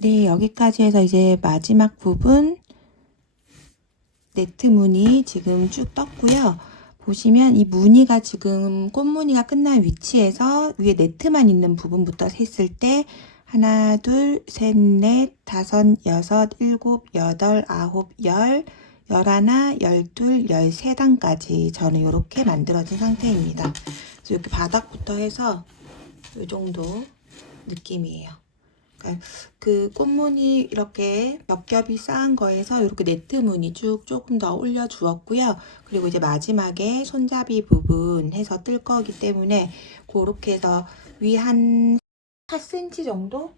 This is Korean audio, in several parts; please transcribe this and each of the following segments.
네, 여기까지 해서 이제 마지막 부분 네트 무늬 지금 쭉 떴고요. 보시면 이 무늬가 지금 꽃무늬가 끝난 위치에서 위에 네트만 있는 부분부터 셌을 때 하나, 둘, 셋, 넷, 다섯, 여섯, 일곱, 여덟, 아홉, 열, 열하나, 열둘, 열세 단까지 저는 이렇게 만들어진 상태입니다. 그래서 이렇게 바닥부터 해서 이 정도 느낌이에요. 그러니까 그 꽃무늬 이렇게 몇 겹이 쌓은 거에서 이렇게 네트 무늬 쭉 조금 더 올려 주었고요. 그리고 이제 마지막에 손잡이 부분 해서 뜰 거기 때문에 그렇게 해서 위 한 4cm 정도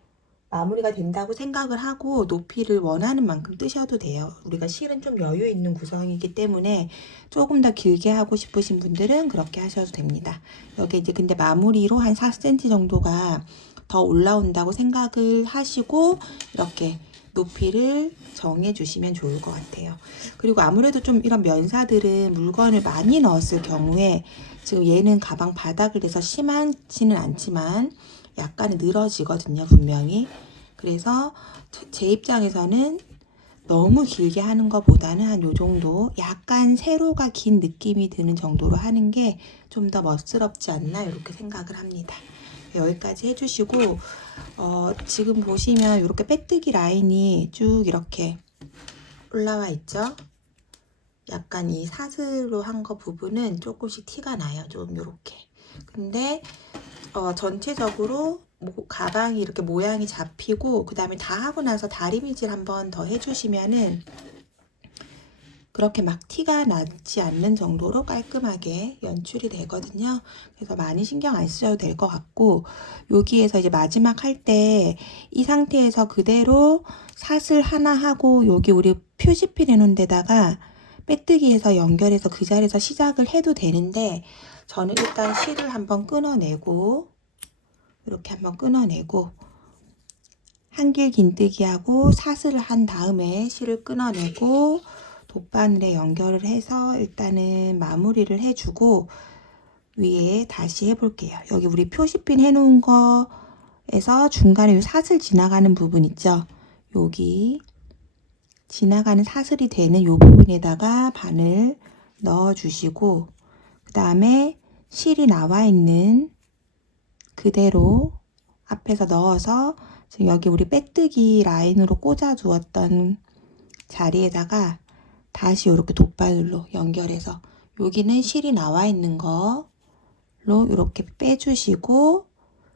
마무리가 된다고 생각을 하고 높이를 원하는 만큼 뜨셔도 돼요. 우리가 실은 좀 여유 있는 구성이기 때문에 조금 더 길게 하고 싶으신 분들은 그렇게 하셔도 됩니다. 여기 이제 근데 마무리로 한 4cm 정도가 더 올라온다고 생각을 하시고 이렇게 높이를 정해 주시면 좋을 것 같아요. 그리고 아무래도 좀 이런 면사들은 물건을 많이 넣었을 경우에 지금 얘는 가방 바닥을 내서 심하지는 않지만 약간은 늘어지거든요, 분명히. 그래서 제 입장에서는 너무 길게 하는 것보다는 한 요 정도 약간 세로가 긴 느낌이 드는 정도로 하는 게 좀 더 멋스럽지 않나 이렇게 생각을 합니다. 여기까지 해주시고 지금 보시면 이렇게 빼뜨기 라인이 쭉 이렇게 올라와 있죠. 약간 이 사슬로 한 거 부분은 조금씩 티가 나요. 좀 이렇게. 근데 전체적으로 가방이 이렇게 모양이 잡히고 그 다음에 다 하고 나서 다리미질 한번 더 해주시면은 그렇게 막 티가 나지 않는 정도로 깔끔하게 연출이 되거든요. 그래서 많이 신경 안 쓰셔도 될 것 같고 여기에서 이제 마지막 할 때 이 상태에서 그대로 사슬 하나 하고 여기 우리 표시핀 해놓은 데다가 빼뜨기해서 연결해서 그 자리에서 시작을 해도 되는데 저는 일단 실을 한번 끊어내고 이렇게 한번 끊어내고 한길 긴뜨기 하고 사슬을 한 다음에 실을 끊어내고 돗바늘에 연결을 해서 일단은 마무리를 해주고 위에 다시 해볼게요. 여기 우리 표시핀 해놓은 거에서 중간에 이 사슬 지나가는 부분 있죠? 여기 지나가는 사슬이 되는 이 부분에다가 바늘 넣어주시고 그 다음에 실이 나와 있는 그대로 앞에서 넣어서 지금 여기 우리 빼뜨기 라인으로 꽂아 두었던 자리에다가 다시 이렇게 돗바늘로 연결해서 여기는 실이 나와 있는 거로 이렇게 빼주시고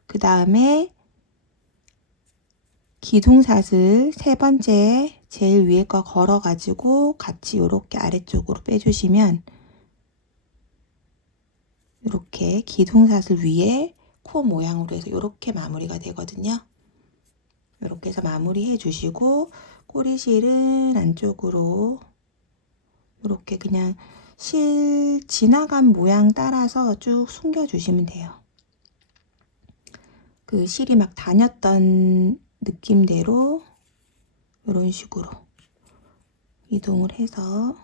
그 다음에 기둥사슬 세 번째 제일 위에 거 걸어 가지고 같이 이렇게 아래쪽으로 빼주시면 이렇게 기둥사슬 위에 코 모양으로 해서 이렇게 마무리가 되거든요. 이렇게 해서 마무리 해주시고 꼬리실은 안쪽으로 이렇게 그냥 실 지나간 모양 따라서 쭉 숨겨주시면 돼요. 그 실이 막 다녔던 느낌대로 이런 식으로 이동을 해서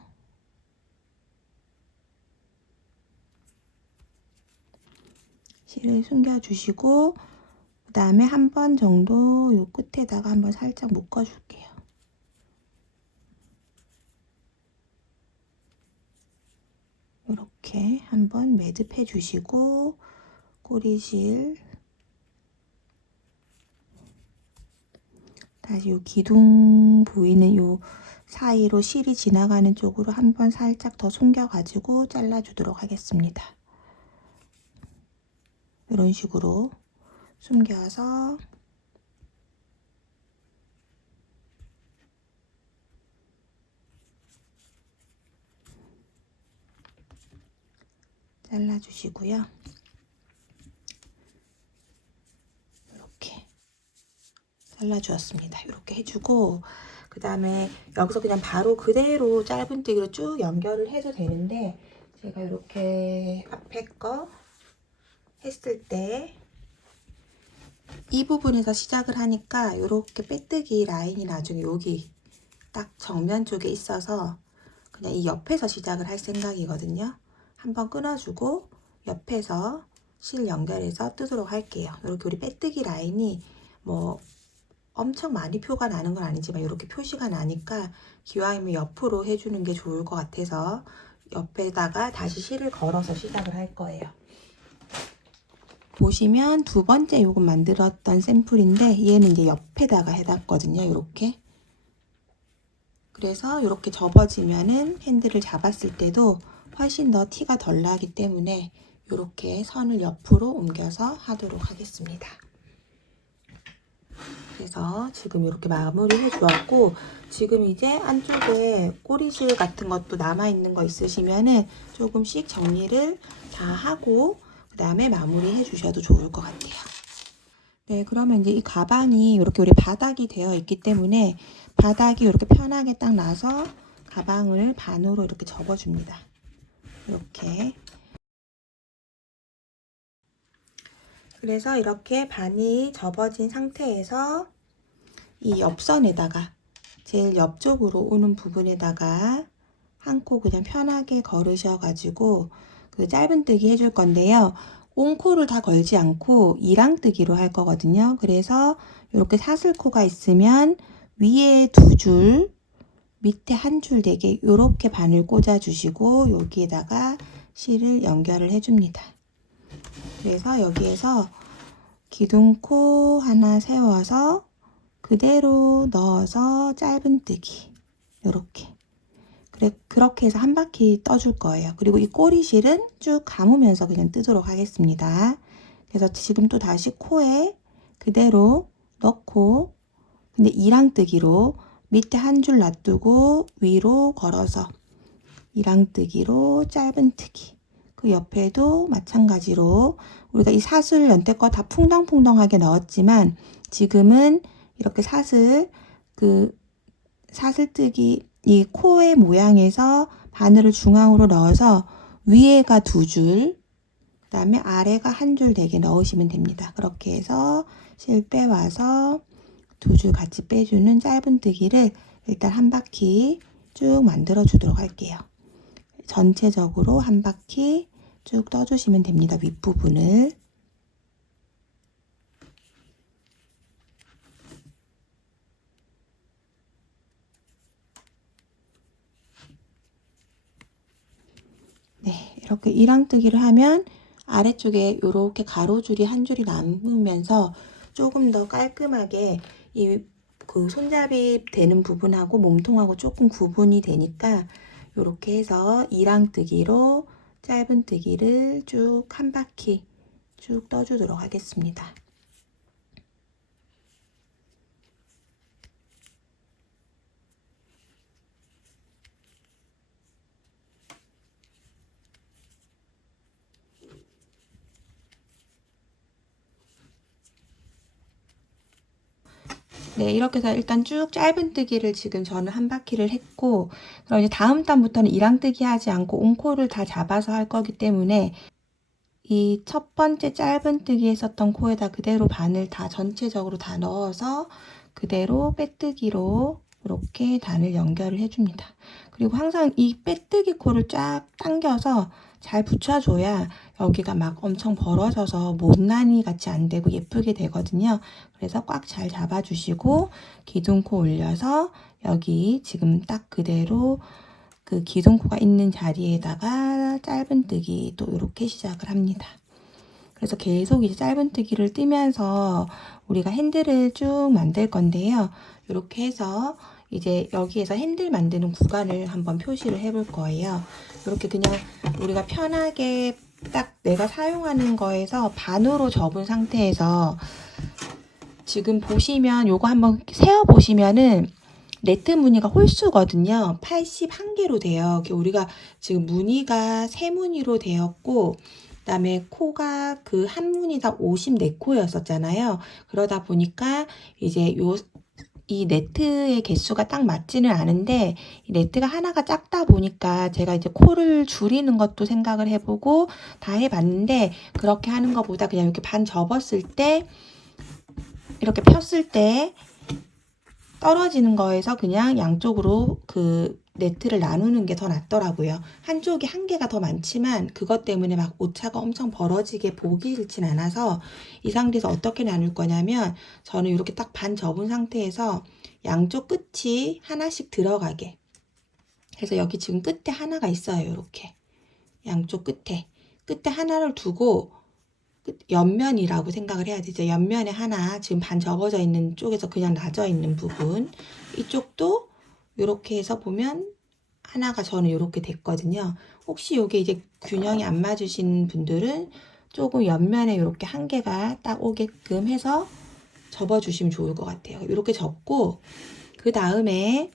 실을 숨겨주시고 그 다음에 한 번 정도 요 끝에다가 한번 살짝 묶어줄게요. 이렇게 한번 매듭해 주시고 꼬리실 다시 요 기둥 보이는 요 사이로 실이 지나가는 쪽으로 한번 살짝 더 숨겨가지고 잘라주도록 하겠습니다. 이런 식으로 숨겨서 잘라주시고요. 이렇게 잘라주었습니다. 이렇게 해주고 그 다음에 여기서 그냥 바로 그대로 짧은뜨기로 쭉 연결을 해도 되는데 제가 이렇게 앞에 거 했을 때 이 부분에서 시작을 하니까 이렇게 빼뜨기 라인이 나중에 여기 딱 정면 쪽에 있어서 그냥 이 옆에서 시작을 할 생각이거든요. 한번 끊어주고 옆에서 실 연결해서 뜨도록 할게요. 이렇게 우리 빼뜨기 라인이 뭐 엄청 많이 표가 나는 건 아니지만 이렇게 표시가 나니까 기왕이면 옆으로 해주는 게 좋을 것 같아서 옆에다가 다시 실을 걸어서 시작을 할 거예요. 보시면 두 번째 요금 만들었던 샘플인데 얘는 이제 옆에다가 해놨거든요. 이렇게. 그래서 이렇게 접어지면은 핸들을 잡았을 때도 훨씬 더 티가 덜 나기 때문에 이렇게 선을 옆으로 옮겨서 하도록 하겠습니다. 그래서 지금 이렇게 마무리해 주었고, 지금 이제 안쪽에 꼬리실 같은 것도 남아있는 거 있으시면은 조금씩 정리를 다 하고 그 다음에 마무리해 주셔도 좋을 것 같아요. 네, 그러면 이제 이 가방이 이렇게 우리 바닥이 되어 있기 때문에 바닥이 이렇게 편하게 딱 나서 가방을 반으로 이렇게 접어줍니다. 이렇게. 그래서 이렇게 반이 접어진 상태에서 이 옆선에다가 제일 옆쪽으로 오는 부분에다가 한 코 그냥 편하게 걸으셔가지고 그 짧은뜨기 해줄 건데요. 옹코를 다 걸지 않고 이랑뜨기로 할 거거든요. 그래서 이렇게 사슬코가 있으면 위에 두 줄, 밑에 한 줄 되게 이렇게 바늘 꽂아주시고 여기에다가 실을 연결을 해줍니다. 그래서 여기에서 기둥코 하나 세워서 그대로 넣어서 짧은뜨기 이렇게 그렇게 해서 한 바퀴 떠줄 거예요. 그리고 이 꼬리실은 쭉 감으면서 그냥 뜨도록 하겠습니다. 그래서 지금 또 다시 코에 그대로 넣고 근데 이랑뜨기로 밑에 한 줄 놔두고 위로 걸어서 이랑뜨기로 짧은뜨기 그 옆에도 마찬가지로 우리가 이 사슬 연태껏 다 풍덩풍덩하게 넣었지만 지금은 이렇게 사슬뜨기 이 코의 모양에서 바늘을 중앙으로 넣어서 위에가 두 줄, 그 다음에 아래가 한 줄 되게 넣으시면 됩니다. 그렇게 해서 실 빼와서 두 줄 같이 빼주는 짧은뜨기를 일단 한 바퀴 쭉 만들어 주도록 할게요. 전체적으로 한 바퀴 쭉 떠주시면 됩니다. 윗부분을. 네, 이렇게 이랑뜨기를 하면 아래쪽에 이렇게 가로줄이 한 줄이 남으면서 조금 더 깔끔하게 그 손잡이 되는 부분하고 몸통하고 조금 구분이 되니까 이렇게 해서 이랑뜨기로 짧은뜨기를 쭉 한 바퀴 쭉 떠주도록 하겠습니다. 네, 이렇게 해서 일단 쭉 짧은뜨기를 지금 저는 한 바퀴를 했고, 그럼 이제 다음 단부터는 이랑뜨기 하지 않고 옹코를 다 잡아서 할 거기 때문에 이 첫 번째 짧은뜨기 했었던 코에다 그대로 바늘 다 전체적으로 다 넣어서 그대로 빼뜨기로 이렇게 단을 연결을 해줍니다. 그리고 항상 이 빼뜨기 코를 쫙 당겨서 잘 붙여줘야 여기가 막 엄청 벌어져서 못난이 같이 안 되고 예쁘게 되거든요. 그래서 꽉 잘 잡아주시고 기둥코 올려서 여기 지금 딱 그대로 그 기둥코가 있는 자리에다가 짧은뜨기 또 이렇게 시작을 합니다. 그래서 계속 이제 짧은뜨기를 뜨면서 우리가 핸들을 쭉 만들 건데요. 이렇게 해서 이제 여기에서 핸들 만드는 구간을 한번 표시를 해볼 거예요. 이렇게 그냥 우리가 편하게 딱 내가 사용하는 거에서 반으로 접은 상태에서 지금 보시면 요거 한번 세어 보시면은 네트 무늬가 홀수거든요. 81개로 돼요. 우리가 지금 무늬가 3무늬로 되었고 그다음에 코가 그 한 무늬 다 54코였었잖아요. 그러다 보니까 이제 이 네트의 개수가 딱 맞지는 않은데 이 네트가 하나가 작다 보니까 제가 이제 코를 줄이는 것도 생각을 해보고 다 해봤는데 그렇게 하는 것보다 그냥 이렇게 반 접었을 때 이렇게 폈을 때 떨어지는 거에서 그냥 양쪽으로 그 네트를 나누는 게 더 낫더라고요. 한쪽이 한 개가 더 많지만 그것 때문에 막 오차가 엄청 벌어지게 보기 싫진 않아서 이 상태에서 어떻게 나눌 거냐면 저는 이렇게 딱 반 접은 상태에서 양쪽 끝이 하나씩 들어가게. 그래서 여기 지금 끝에 하나가 있어요. 이렇게 양쪽 끝에 하나를 두고 옆면이라고 생각을 해야 되죠. 옆면에 하나 지금 반 접어져 있는 쪽에서 그냥 나져 있는 부분, 이쪽도 이렇게 해서 보면 하나가 저는 이렇게 됐거든요. 혹시 이게 이제 균형이 안 맞으신 분들은 조금 옆면에 이렇게 한 개가 딱 오게끔 해서 접어주시면 좋을 것 같아요. 이렇게 접고 그 다음에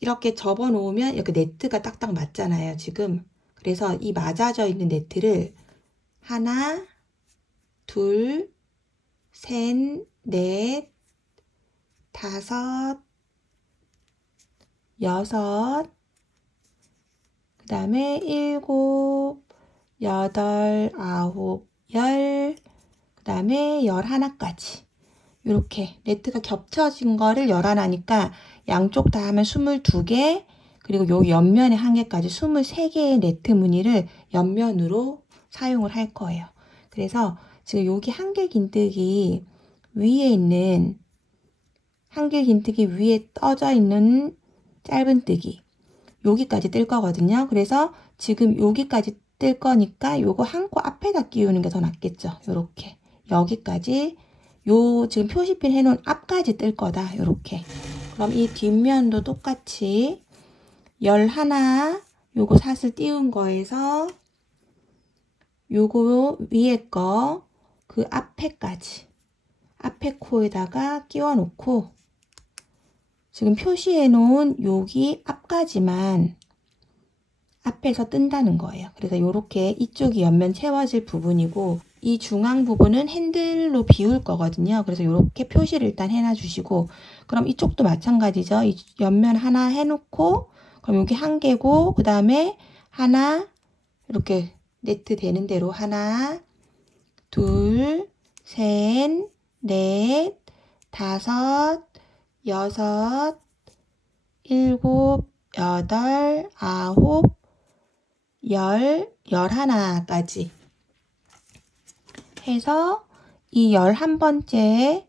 이렇게 접어 놓으면 이렇게 네트가 딱딱 맞잖아요, 지금. 그래서 이 맞아져 있는 네트를 하나, 둘, 셋, 넷, 다섯, 여섯, 그 다음에 일곱, 여덟, 아홉, 열, 그 다음에 11까지. 이렇게 네트가 겹쳐진 거를 11하니까 양쪽 다 하면 22개, 그리고 요 옆면에 한 개까지 23개의 네트 무늬를 옆면으로 사용을 할 거예요. 그래서 지금 여기 한길 긴뜨기 위에 있는 한길 긴뜨기 위에 떠져 있는 짧은뜨기 여기까지 뜰 거거든요. 그래서 지금 여기까지 뜰 거니까 요거 한 코 앞에다 끼우는 게 더 낫겠죠. 요렇게 여기까지 요 지금 표시핀 해놓은 앞까지 뜰 거다. 요렇게. 그럼 이 뒷면도 똑같이 11 요거 사슬 띄운 거에서 요거 위에 거 그 앞에까지 앞에 코에다가 끼워 놓고 지금 표시해 놓은 여기 앞까지만 앞에서 뜬다는 거예요. 그래서 이렇게 이쪽이 옆면 채워질 부분이고 이 중앙 부분은 핸들로 비울 거거든요. 그래서 이렇게 표시를 일단 해놔 주시고 그럼 이쪽도 마찬가지죠. 이 옆면 하나 해놓고 그럼 여기 한 개고 그 다음에 하나 이렇게 네트 되는 대로 하나 둘 셋 넷 다섯 여섯 일곱 여덟 아홉 11까지 해서 이 11번째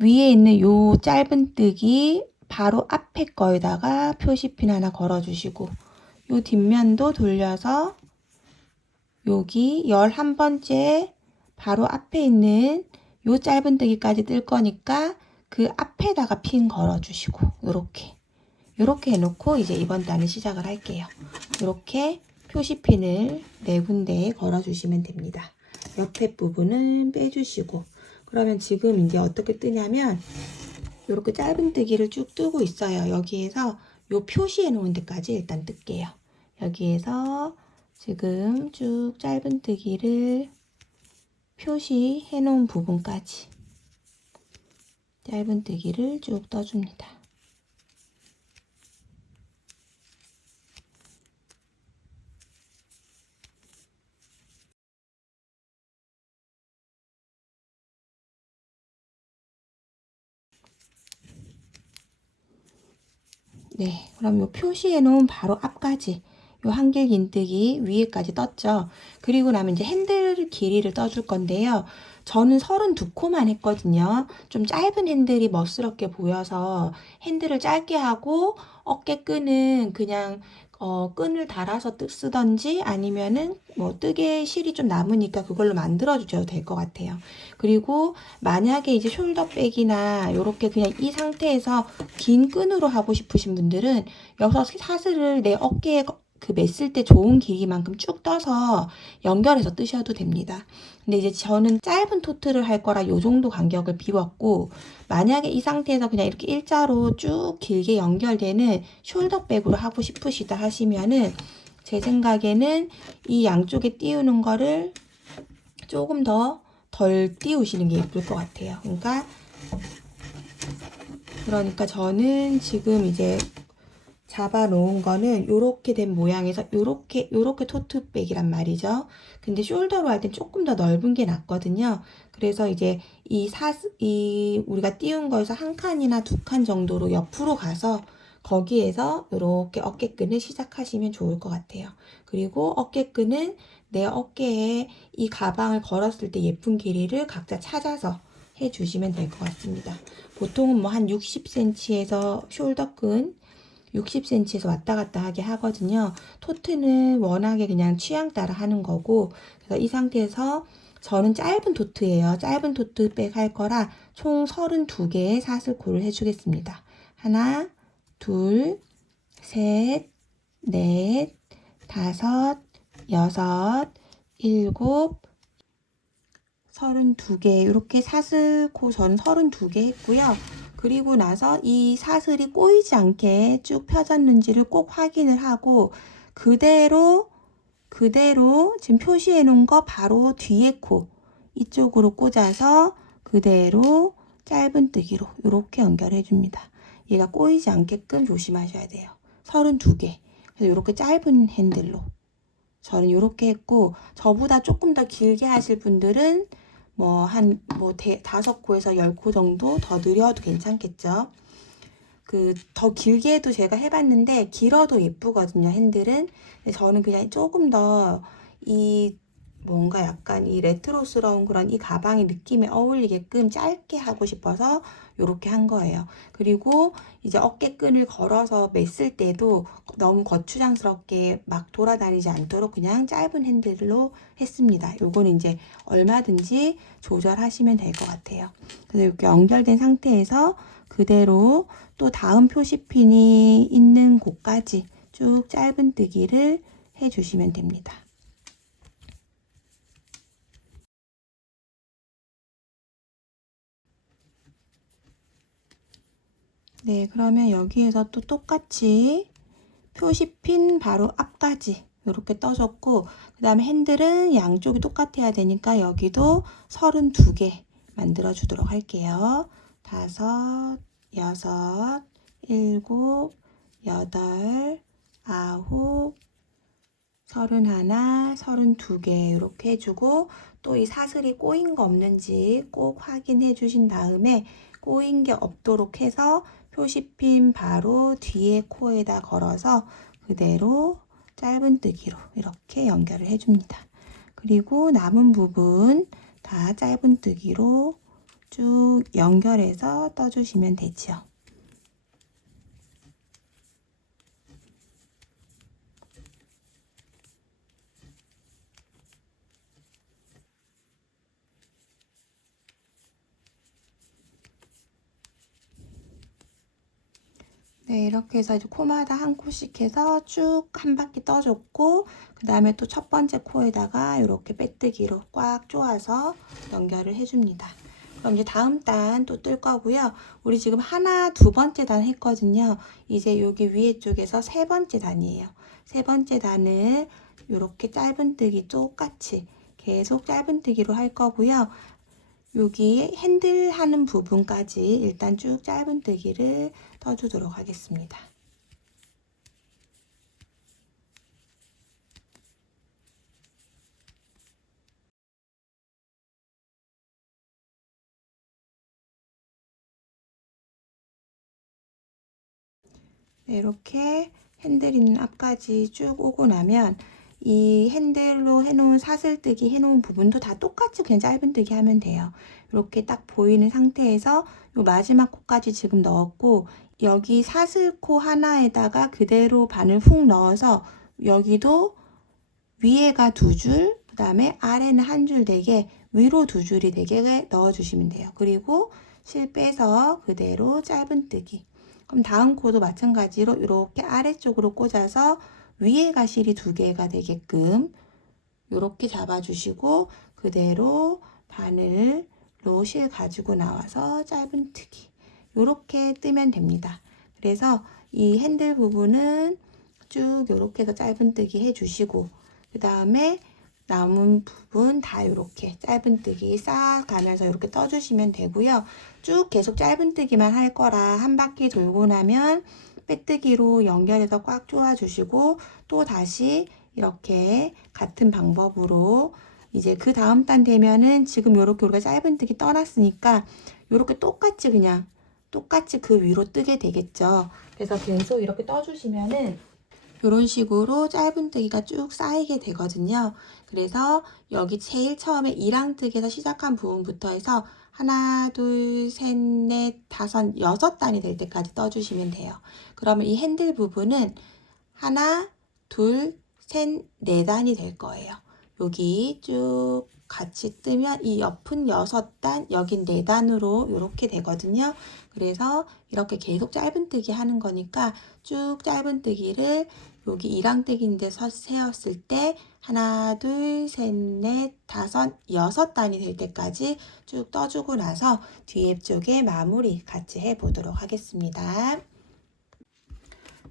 위에 있는 요 짧은뜨기 바로 앞에 거에다가 표시핀 하나 걸어주시고 요 뒷면도 돌려서 여기 11번째 바로 앞에 있는 요 짧은뜨기까지 뜰 거니까 그 앞에다가 핀 걸어주시고 요렇게 해놓고 이제 이번 단을 시작을 할게요. 이렇게 표시핀을 4군데에 걸어주시면 됩니다. 옆에 부분은 빼주시고 그러면 지금 이제 어떻게 뜨냐면 이렇게 짧은뜨기를 쭉 뜨고 있어요. 여기에서 요 표시해 놓은 데까지 일단 뜰게요. 여기에서 지금 쭉 짧은뜨기를 표시해 놓은 부분까지 짧은뜨기를 쭉 떠줍니다. 네, 그럼 요 표시해 놓은 바로 앞까지 요 한길 긴뜨기 위에까지 떴죠. 그리고 나면 이제 핸들 길이를 떠줄 건데요. 저는 32코만 했거든요. 좀 짧은 핸들이 멋스럽게 보여서 핸들을 짧게 하고 어깨끈은 그냥 끈을 달아서 쓰던지 아니면은 뭐 뜨개 실이 좀 남으니까 그걸로 만들어 주셔도 될 것 같아요. 그리고 만약에 이제 숄더백이나 요렇게 그냥 이 상태에서 긴 끈으로 하고 싶으신 분들은 여기서 사슬을 내 어깨에 그 맸을 때 좋은 길이만큼 쭉 떠서 연결해서 뜨셔도 됩니다. 근데 이제 저는 짧은 토트를 할 거라 요 정도 간격을 비웠고 만약에 이 상태에서 그냥 이렇게 일자로 쭉 길게 연결되는 숄더백으로 하고 싶으시다 하시면은 제 생각에는 이 양쪽에 띄우는 거를 조금 더 덜 띄우시는 게 예쁠 것 같아요. 그러니까 저는 지금 이제 잡아 놓은 거는 요렇게 된 모양에서 요렇게 토트백이란 말이죠. 근데 숄더로 할 땐 조금 더 넓은 게 낫거든요. 그래서 이제 이 우리가 띄운 거에서 한 칸이나 두 칸 정도로 옆으로 가서 거기에서 이렇게 어깨끈을 시작하시면 좋을 것 같아요. 그리고 어깨끈은 내 어깨에 이 가방을 걸었을 때 예쁜 길이를 각자 찾아서 해주시면 될 것 같습니다. 보통은 뭐 한 60cm에서 숄더끈 60cm에서 왔다 갔다 하게 하거든요. 토트는 워낙에 그냥 취향 따라 하는 거고, 그래서 이 상태에서 저는 짧은 토트예요. 짧은 토트백 할 거라 총 32개의 사슬코를 해주겠습니다. 하나, 둘, 셋, 넷, 다섯, 여섯, 일곱, 32개 이렇게 사슬코 저는 32개 했고요. 그리고 나서 이 사슬이 꼬이지 않게 쭉 펴졌는지를 꼭 확인을 하고 그대로 지금 표시해 놓은 거 바로 뒤에 코 이쪽으로 꽂아서 그대로 짧은뜨기로 이렇게 연결해 줍니다. 얘가 꼬이지 않게끔 조심하셔야 돼요. 32개. 그래서 이렇게 짧은 핸들로 저는 이렇게 했고, 저보다 조금 더 길게 하실 분들은 뭐 5코에서 10코 정도 더 늘려도 괜찮겠죠. 더 길게 해도 제가 해봤는데 길어도 예쁘거든요, 핸들은. 근데 저는 그냥 조금 더 뭔가 약간 이 레트로스러운 그런 이 가방의 느낌에 어울리게끔 짧게 하고 싶어서 이렇게 한 거예요. 그리고 이제 어깨끈을 걸어서 맸을 때도 너무 거추장스럽게 막 돌아다니지 않도록 그냥 짧은 핸들로 했습니다. 요거는 이제 얼마든지 조절하시면 될 것 같아요. 그래서 이렇게 연결된 상태에서 그대로 또 다음 표시핀이 있는 곳까지 쭉 짧은뜨기를 해주시면 됩니다. 네, 그러면 여기에서 또 똑같이 표시핀 바로 앞까지 이렇게 떠줬고, 그 다음에 핸들은 양쪽이 똑같아야 되니까 여기도 32개 만들어 주도록 할게요. 5, 6, 7, 8, 9, 31, 32개 이렇게 해주고, 또 이 사슬이 꼬인 거 없는지 꼭 확인해 주신 다음에 꼬인 게 없도록 해서 표시핀 바로 뒤에 코에다 걸어서 그대로 짧은뜨기로 이렇게 연결을 해줍니다. 그리고 남은 부분 다 짧은뜨기로 쭉 연결해서 떠주시면 되죠. 네, 이렇게 해서 이제 코마다 한 코씩 해서 쭉 한 바퀴 떠줬고, 그 다음에 또 첫 번째 코에다가 이렇게 빼뜨기로 꽉 조아서 연결을 해줍니다. 그럼 이제 다음 단 또 뜰 거고요. 우리 지금 두 번째 단 했거든요. 이제 여기 위에 쪽에서 세 번째 단이에요. 세 번째 단을 이렇게 짧은뜨기 똑같이 계속 짧은뜨기로 할 거고요. 여기 핸들 하는 부분까지 일단 쭉 짧은뜨기를 떠주도록 하겠습니다. 네, 이렇게 핸들 있는 앞까지 쭉 오고 나면 이 핸들로 해놓은 사슬뜨기 해놓은 부분도 다 똑같이 그냥 짧은뜨기 하면 돼요. 이렇게 딱 보이는 상태에서 요 마지막 코까지 지금 넣었고, 여기 사슬코 하나에다가 그대로 바늘 훅 넣어서 여기도 위에가 2줄, 그 다음에 아래는 한 줄 되게 위로 2줄이 되게 넣어주시면 돼요. 그리고 실 빼서 그대로 짧은뜨기. 그럼 다음 코도 마찬가지로 이렇게 아래쪽으로 꽂아서 위에가 실이 2개가 되게끔 이렇게 잡아주시고 그대로 바늘로 실 가지고 나와서 짧은뜨기 이렇게 뜨면 됩니다. 그래서 이 핸들 부분은 쭉 이렇게 해서 짧은뜨기 해주시고, 그 다음에 남은 부분 다 이렇게 짧은뜨기 쌓아가면서 이렇게 떠주시면 되고요. 쭉 계속 짧은뜨기만 할 거라 한 바퀴 돌고 나면 빼뜨기로 연결해서 꽉 조아주시고 또 다시 이렇게 같은 방법으로 이제 그 다음 단 되면은 지금 요렇게 우리가 짧은뜨기 떠났으니까 요렇게 똑같이 그냥 똑같이 그 위로 뜨게 되겠죠. 그래서 계속 이렇게 떠주시면은 이런 식으로 짧은뜨기가 쭉 쌓이게 되거든요. 그래서 여기 제일 처음에 1항뜨기에서 시작한 부분부터 해서 하나, 둘, 셋, 넷, 다섯, 6단이 될 때까지 떠주시면 돼요. 그러면 이 핸들 부분은 하나, 둘, 셋, 4단이 될 거예요. 여기 쭉 같이 뜨면 이 옆은 6단, 여긴 4단으로 이렇게 되거든요. 그래서 이렇게 계속 짧은뜨기 하는 거니까 쭉 짧은뜨기를 여기 1항뜨기인데 세웠을 때 하나, 둘, 셋, 넷, 다섯, 6단이 될 때까지 쭉 떠주고 나서 뒤에 쪽에 마무리 같이 해보도록 하겠습니다.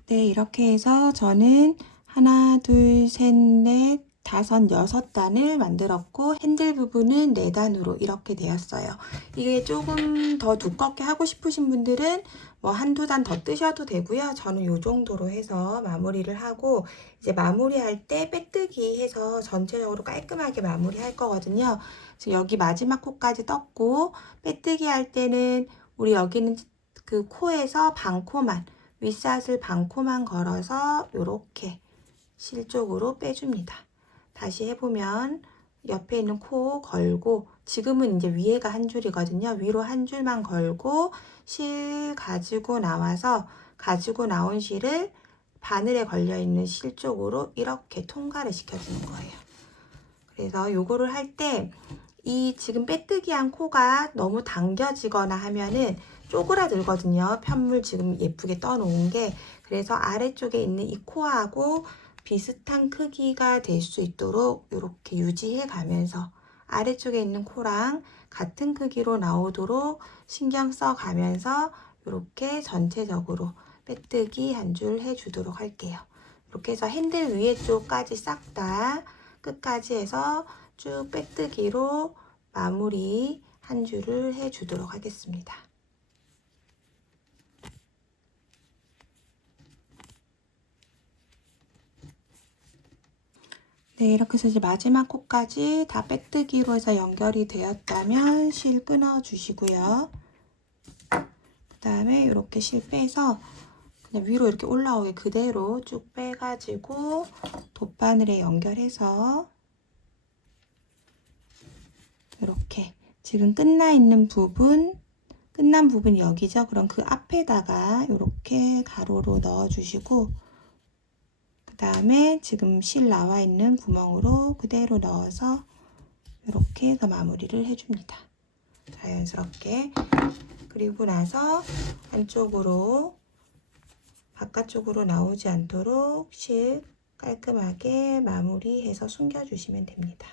네, 이렇게 해서 저는 하나, 둘, 셋, 넷, 다섯, 6단을 만들었고 핸들 부분은 4단으로 이렇게 되었어요. 이게 조금 더 두껍게 하고 싶으신 분들은 뭐 한두 단 더 뜨셔도 되고요. 저는 이 정도로 해서 마무리를 하고 이제 마무리할 때 빼뜨기 해서 전체적으로 깔끔하게 마무리할 거거든요. 지금 여기 마지막 코까지 떴고 빼뜨기 할 때는 우리 여기는 그 코에서 반코만 윗샷을 반코만 걸어서 이렇게 실 쪽으로 빼줍니다. 다시 해보면 옆에 있는 코 걸고 지금은 이제 위에가 한 줄이거든요. 위로 한 줄만 걸고 실 가지고 나와서 가지고 나온 실을 바늘에 걸려있는 실 쪽으로 이렇게 통과를 시켜주는 거예요. 그래서 요거를 할 때 이 지금 빼뜨기한 코가 너무 당겨지거나 하면은 쪼그라들거든요. 편물 지금 예쁘게 떠놓은 게. 그래서 아래쪽에 있는 이 코하고 비슷한 크기가 될 수 있도록 이렇게 유지해 가면서 아래쪽에 있는 코랑 같은 크기로 나오도록 신경 써 가면서 이렇게 전체적으로 빼뜨기 한 줄 해주도록 할게요. 이렇게 해서 핸들 위에 쪽까지 싹 다 끝까지 해서 쭉 빼뜨기로 마무리 한 줄을 해주도록 하겠습니다. 네, 이렇게 해서 이제 마지막 코까지 다 빼뜨기로 해서 연결이 되었다면 실 끊어주시고요. 그 다음에 이렇게 실 빼서 그냥 위로 이렇게 올라오게 그대로 쭉 빼가지고 돗바늘에 연결해서 이렇게 지금 끝난 부분이 여기죠. 그럼 그 앞에다가 이렇게 가로로 넣어주시고 그 다음에 지금 실 나와 있는 구멍으로 그대로 넣어서 이렇게 해서 마무리를 해줍니다. 자연스럽게. 그리고 나서 안쪽으로 바깥쪽으로 나오지 않도록 실 깔끔하게 마무리해서 숨겨주시면 됩니다.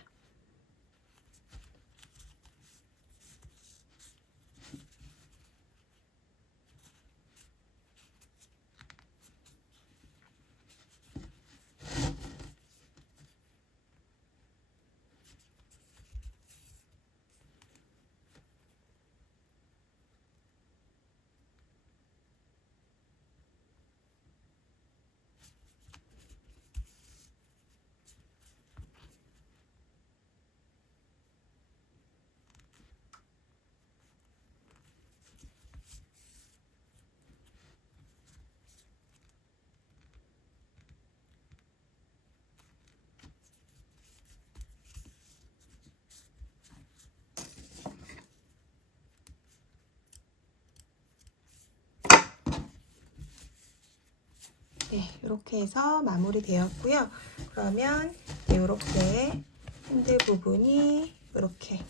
네, 이렇게 해서 마무리 되었고요. 그러면 이렇게 핸들 부분이 이렇게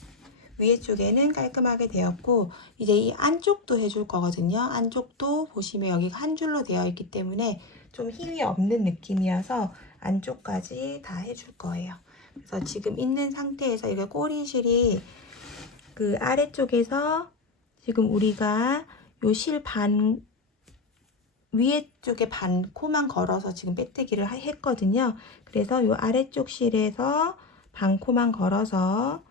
위에 쪽에는 깔끔하게 되었고 이제 이 안쪽도 해줄 거거든요. 안쪽도 보시면 여기가 한 줄로 되어 있기 때문에 좀 힘이 없는 느낌이어서 안쪽까지 다 해줄 거예요. 그래서 지금 있는 상태에서 이게 꼬리실이 그 아래쪽에서 지금 우리가 요 실 반 위에 쪽에 반코만 걸어서 지금 빼뜨기를 했거든요. 그래서 요 아래쪽 실에서 반코만 걸어서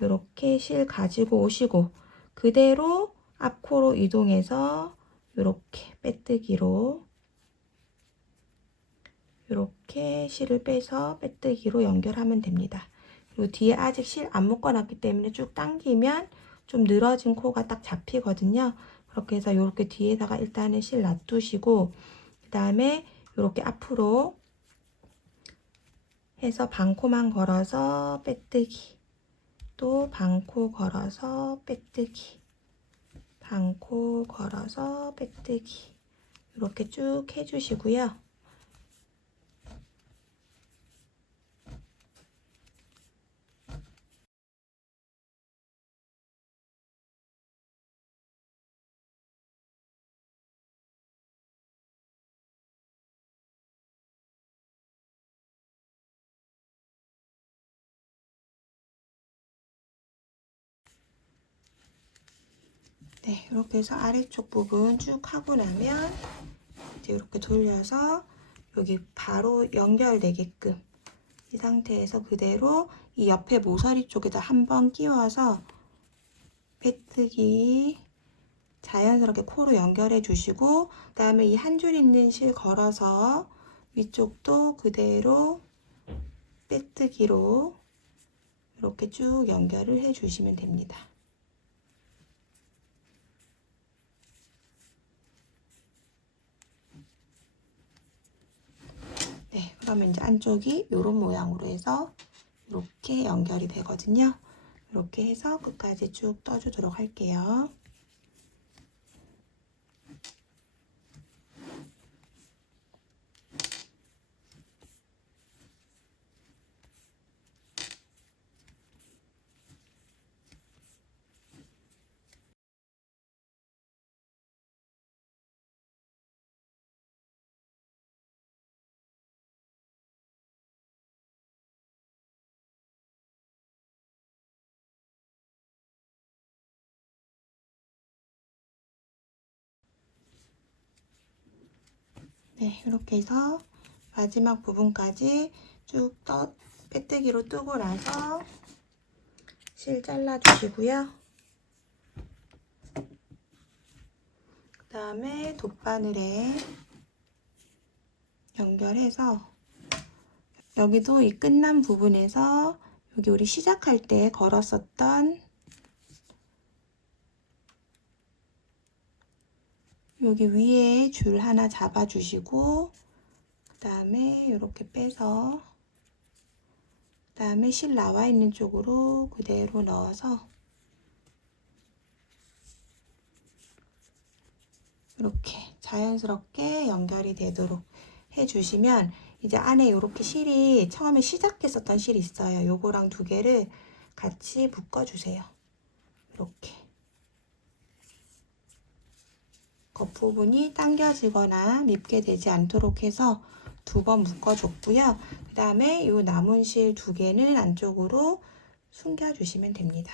이렇게 실 가지고 오시고 그대로 앞코로 이동해서 이렇게 빼뜨기로 이렇게 실을 빼서 빼뜨기로 연결하면 됩니다. 그리고 뒤에 아직 실 안 묶어놨기 때문에 쭉 당기면 좀 늘어진 코가 딱 잡히거든요. 그렇게 해서 이렇게 뒤에다가 일단은 실 놔두시고 그 다음에 이렇게 앞으로 해서 반코만 걸어서 빼뜨기, 또 반코 걸어서 빼뜨기, 반코 걸어서 빼뜨기 이렇게 쭉 해주시고요. 네, 이렇게 해서 아래쪽 부분 쭉 하고 나면 이제 이렇게 돌려서 여기 바로 연결되게끔 이 상태에서 그대로 이 옆에 모서리 쪽에다 한번 끼워서 빼뜨기 자연스럽게 코로 연결해 주시고 그 다음에 이 한 줄 있는 실 걸어서 위쪽도 그대로 빼뜨기로 이렇게 쭉 연결을 해 주시면 됩니다. 네, 그러면 이제 안쪽이 이런 모양으로 해서 이렇게 연결이 되거든요. 이렇게 해서 끝까지 쭉 떠주도록 할게요. 네, 이렇게 해서 마지막 부분까지 쭉 빼뜨기로 뜨고 나서 실 잘라 주시고요. 그 다음에 돗바늘에 연결해서 여기도 이 끝난 부분에서 여기 우리 시작할 때 걸었었던 여기 위에 줄 하나 잡아 주시고 그 다음에 이렇게 빼서 그 다음에 실 나와 있는 쪽으로 그대로 넣어서 이렇게 자연스럽게 연결이 되도록 해주시면 이제 안에 이렇게 실이 처음에 시작했었던 실이 있어요. 요거랑 두 개를 같이 묶어주세요. 이렇게 겉부분이 당겨지거나 밉게 되지 않도록 해서 두 번 묶어줬고요. 그 다음에 이 남은 실 두 개는 안쪽으로 숨겨주시면 됩니다.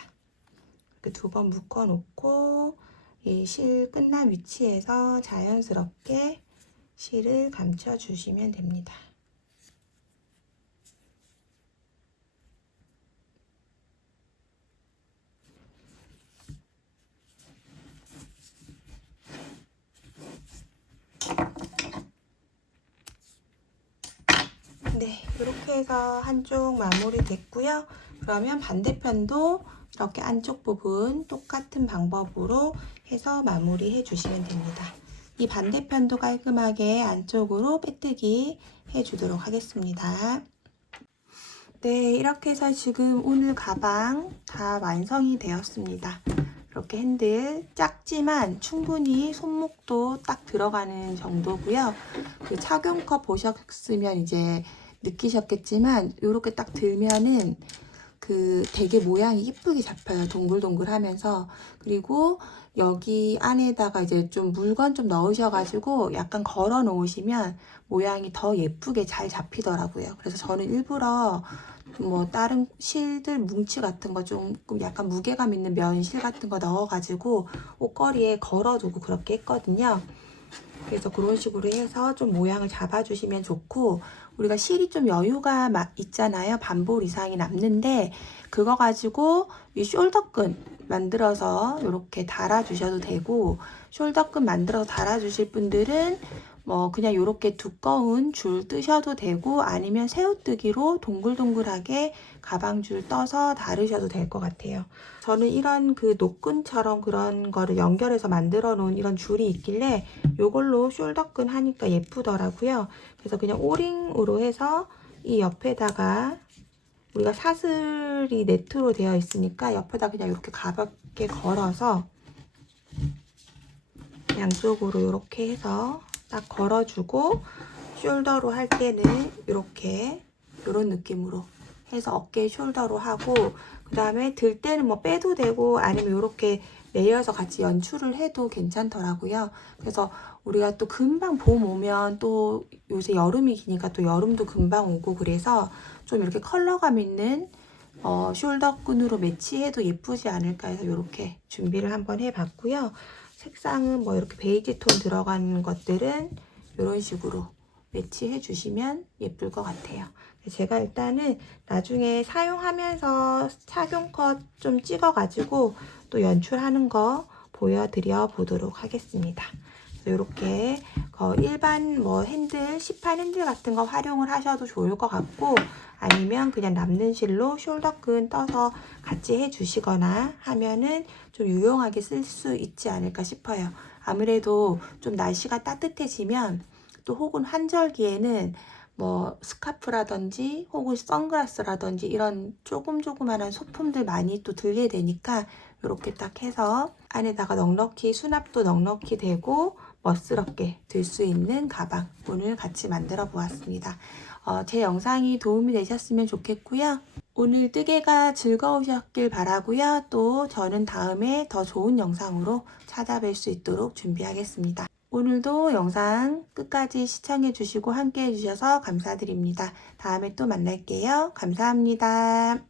이렇게 두 번 묶어놓고 이 실 끝난 위치에서 자연스럽게 실을 감춰주시면 됩니다. 네, 이렇게 해서 한쪽 마무리 됐고요. 그러면 반대편도 이렇게 안쪽 부분 똑같은 방법으로 해서 마무리 해주시면 됩니다. 이 반대편도 깔끔하게 안쪽으로 빼뜨기 해주도록 하겠습니다. 네, 이렇게 해서 지금 오늘 가방 다 완성이 되었습니다. 이렇게 핸들 작지만 충분히 손목도 딱 들어가는 정도고요. 그 착용컷 보셨으면 이제 느끼셨겠지만 이렇게 딱 들면은 그 되게 모양이 예쁘게 잡혀요. 동글동글하면서. 그리고 여기 안에다가 이제 좀 물건 좀 넣으셔가지고 약간 걸어 놓으시면 모양이 더 예쁘게 잘 잡히더라고요. 그래서 저는 일부러 뭐 다른 실들 뭉치 같은 거 좀 약간 무게감 있는 면실 같은 거 넣어가지고 옷걸이에 걸어두고 그렇게 했거든요. 그래서 그런 식으로 해서 좀 모양을 잡아주시면 좋고, 우리가 실이 좀 여유가 막 있잖아요. 반볼 이상이 남는데 그거 가지고 이 숄더끈 만들어서 이렇게 달아주셔도 되고, 숄더끈 만들어서 달아주실 분들은 뭐 그냥 이렇게 두꺼운 줄 뜨셔도 되고 아니면 새우뜨기로 동글동글하게 가방줄 떠서 다르셔도 될 것 같아요. 저는 이런 그 노끈처럼 그런 거를 연결해서 만들어 놓은 이런 줄이 있길래 이걸로 숄더끈 하니까 예쁘더라고요. 그래서 그냥 오링으로 해서 이 옆에다가 우리가 사슬이 네트로 되어 있으니까 옆에다 그냥 이렇게 가볍게 걸어서 양쪽으로 이렇게 해서 딱 걸어주고 숄더로 할 때는 이렇게 이런 느낌으로 해서 어깨 숄더로 하고 그 다음에 들 때는 뭐 빼도 되고 아니면 이렇게 내려서 같이 연출을 해도 괜찮더라고요. 그래서 우리가 또 금방 봄 오면 또 요새 여름이 기니까 또 여름도 금방 오고 그래서 좀 이렇게 컬러감 있는 숄더끈으로 매치해도 예쁘지 않을까 해서 이렇게 준비를 한번 해봤고요. 색상은 뭐 이렇게 베이지 톤 들어간 것들은 이런 식으로 매치해 주시면 예쁠 것 같아요. 제가 일단은 나중에 사용하면서 착용컷 좀 찍어가지고 또 연출하는 거 보여드려 보도록 하겠습니다. 이렇게 일반 뭐 핸들, 시판 핸들 같은 거 활용을 하셔도 좋을 것 같고 아니면 그냥 남는 실로 숄더끈 떠서 같이 해주시거나 하면은 좀 유용하게 쓸 수 있지 않을까 싶어요. 아무래도 좀 날씨가 따뜻해지면 또 혹은 환절기에는 뭐 스카프라든지 혹은 선글라스라든지 이런 조그만한 소품들 많이 또 들게 되니까 이렇게 딱 해서 안에다가 넉넉히 수납도 넉넉히 되고 멋스럽게 들 수 있는 가방 오늘 같이 만들어 보았습니다. 제 영상이 도움이 되셨으면 좋겠고요. 오늘 뜨개가 즐거우셨길 바라고요. 또 저는 다음에 더 좋은 영상으로 찾아뵐 수 있도록 준비하겠습니다. 오늘도 영상 끝까지 시청해 주시고 함께 해 주셔서 감사드립니다. 다음에 또 만날게요. 감사합니다.